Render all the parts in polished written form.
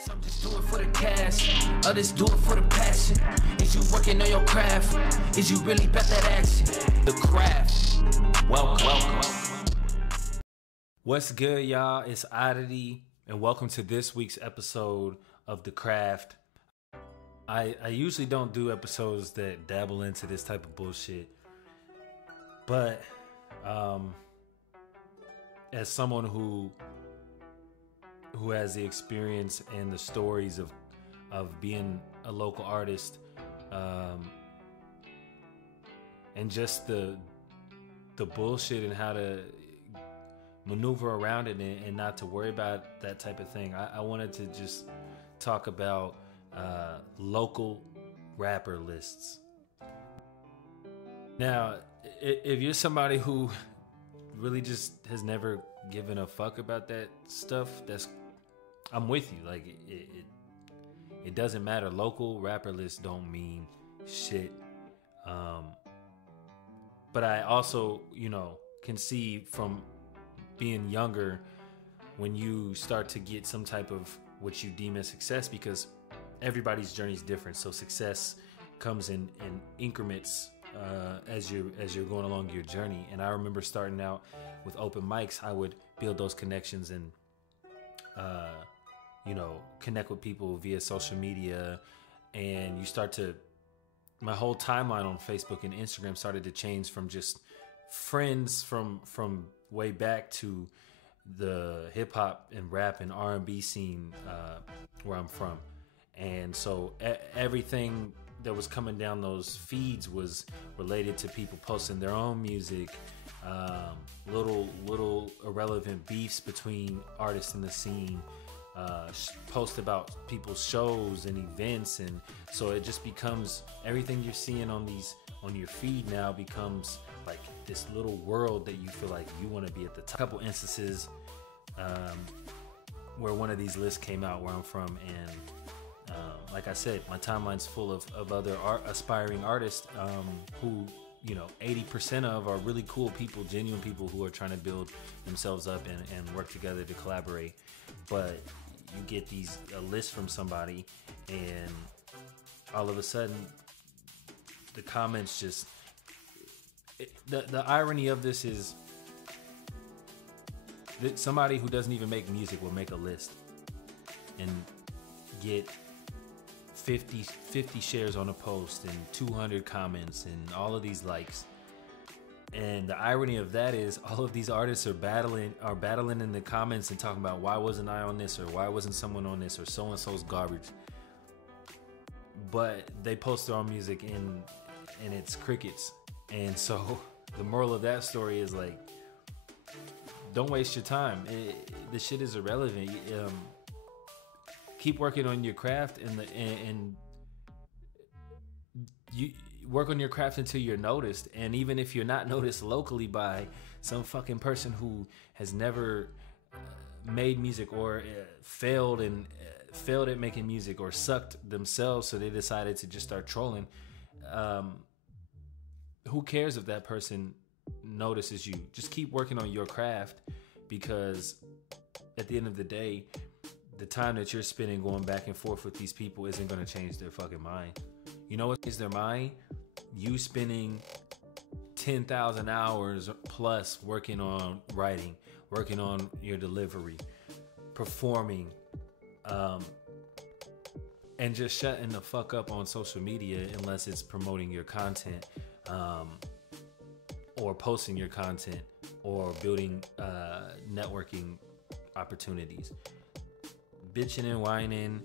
Some just do it for the cash, others do it for the passion. Is you working on your craft? Is you really about that action? The craft. Welcome. What's good, y'all? It's O.D.D.I.T.Y, and welcome to this week's episode of The Craft. I usually don't do episodes that dabble into this type of bullshit, but as someone who has the experience and the stories of being a local artist, and just the bullshit and how to maneuver around it and not to worry about that type of thing, I wanted to just talk about local rapper lists. Now, if you're somebody who really just has never given a fuck about that stuff, I'm with you. Like, it doesn't matter. Local rapper lists don't mean shit. But I also, can see from being younger, when you start to get some type of what you deem as success, because everybody's journey is different. So success comes in increments as you're going along your journey. And I remember starting out with open mics, I would build those connections and connect with people via social media, and my whole timeline on Facebook and Instagram started to change from just friends from way back to the hip hop and rap and R&B scene where I'm from. And so everything that was coming down those feeds was related to people posting their own music, little irrelevant beefs between artists in the scene, post about people's shows and events. And so it just becomes, everything you're seeing on your feed now becomes like this little world that you feel like you want to be at the top. A couple instances where one of these lists came out where I'm from, and like I said, my timeline's full of other aspiring artists who 80% of are really cool people, genuine people who are trying to build themselves up and work together to collaborate. But you get a list from somebody, and all of a sudden the comments just, the irony of this is that somebody who doesn't even make music will make a list and get 50 shares on a post and 200 comments and all of these likes. And the irony of that is all of these artists are battling in the comments and talking about, why wasn't I on this, or why wasn't someone on this, or so-and-so's garbage. But they post their own music and it's crickets. And so the moral of that story is, like, don't waste your time. The shit is irrelevant. Keep working on your craft and you work on your craft until you're noticed. And even if you're not noticed locally by some fucking person who has never made music, or failed at making music, or sucked themselves, so they decided to just start trolling, who cares if that person notices you? Just keep working on your craft, because at the end of the day, the time that you're spending going back and forth with these people isn't going to change their fucking mind. You know what changes their mind? You spending 10,000 hours plus working on writing, working on your delivery, performing, and just shutting the fuck up on social media unless it's promoting your content, or posting your content, or building networking opportunities. Bitching and whining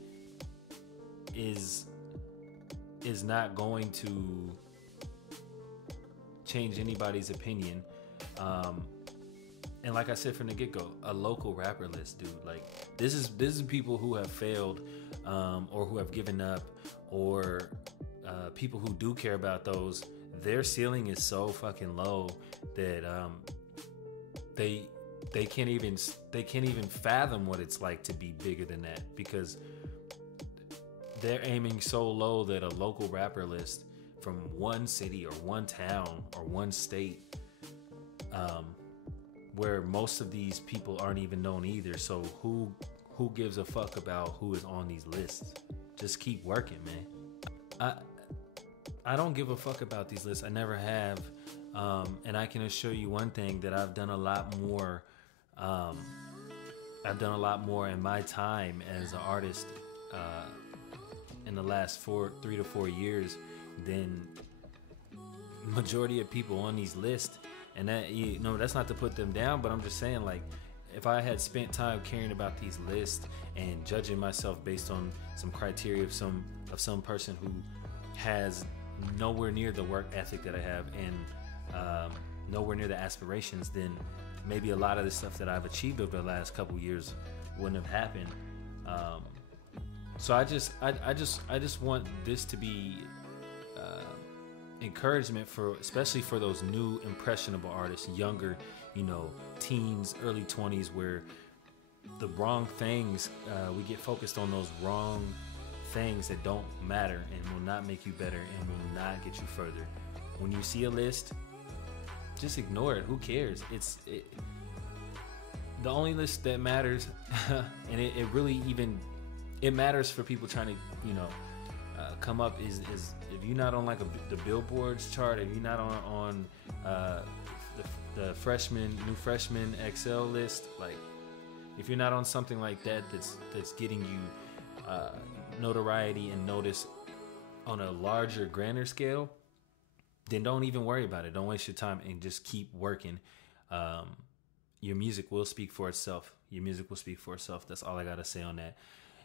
is not going to change anybody's opinion. And like I said from the get-go, a local rapper list, dude. Like, this is people who have failed, or who have given up, or people who do care about those. Their ceiling is so fucking low that they can't even fathom what it's like to be bigger than that, because they're aiming so low that a local rapper list from one city or one town or one state, where most of these people aren't even known either. So who who gives a fuck about who is on these lists? Just keep working, man. I don't give a fuck about these lists. I never have. And I can assure you one thing, that I've done a lot more. I've done a lot more in my time as an artist in the last 3 to 4 years than majority of people on these lists. And that, you know, that's not to put them down, but I'm just saying, like, if I had spent time caring about these lists and judging myself based on some criteria of some person who has nowhere near the work ethic that I have and nowhere near the aspirations, then maybe a lot of the stuff that I've achieved over the last couple years wouldn't have happened. So I just want this to be encouragement especially for those new impressionable artists, younger, you know, teens, early 20s, where the wrong things, we get focused on those wrong things that don't matter and will not make you better and will not get you further. When you see a list, just ignore it. Who cares? The only list that matters, and it really it matters for people trying to, you know, come up is if you're not on like the Billboards chart, if you're not on the new freshman XL list, like if you're not on something like that that's getting you notoriety and notice on a larger, grander scale, then don't even worry about it. Don't waste your time and just keep working. Your music will speak for itself. Your music will speak for itself. That's all I got to say on that.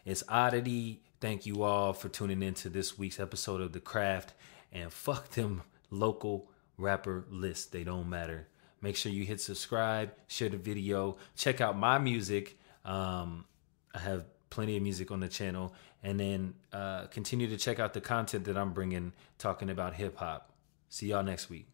It's O.D.D.I.T.Y. Thank you all for tuning in to this week's episode of The Craft. And fuck them local rapper lists. They don't matter. Make sure you hit subscribe, share the video, check out my music. I have plenty of music on the channel. And then continue to check out the content that I'm bringing, talking about hip hop. See y'all next week.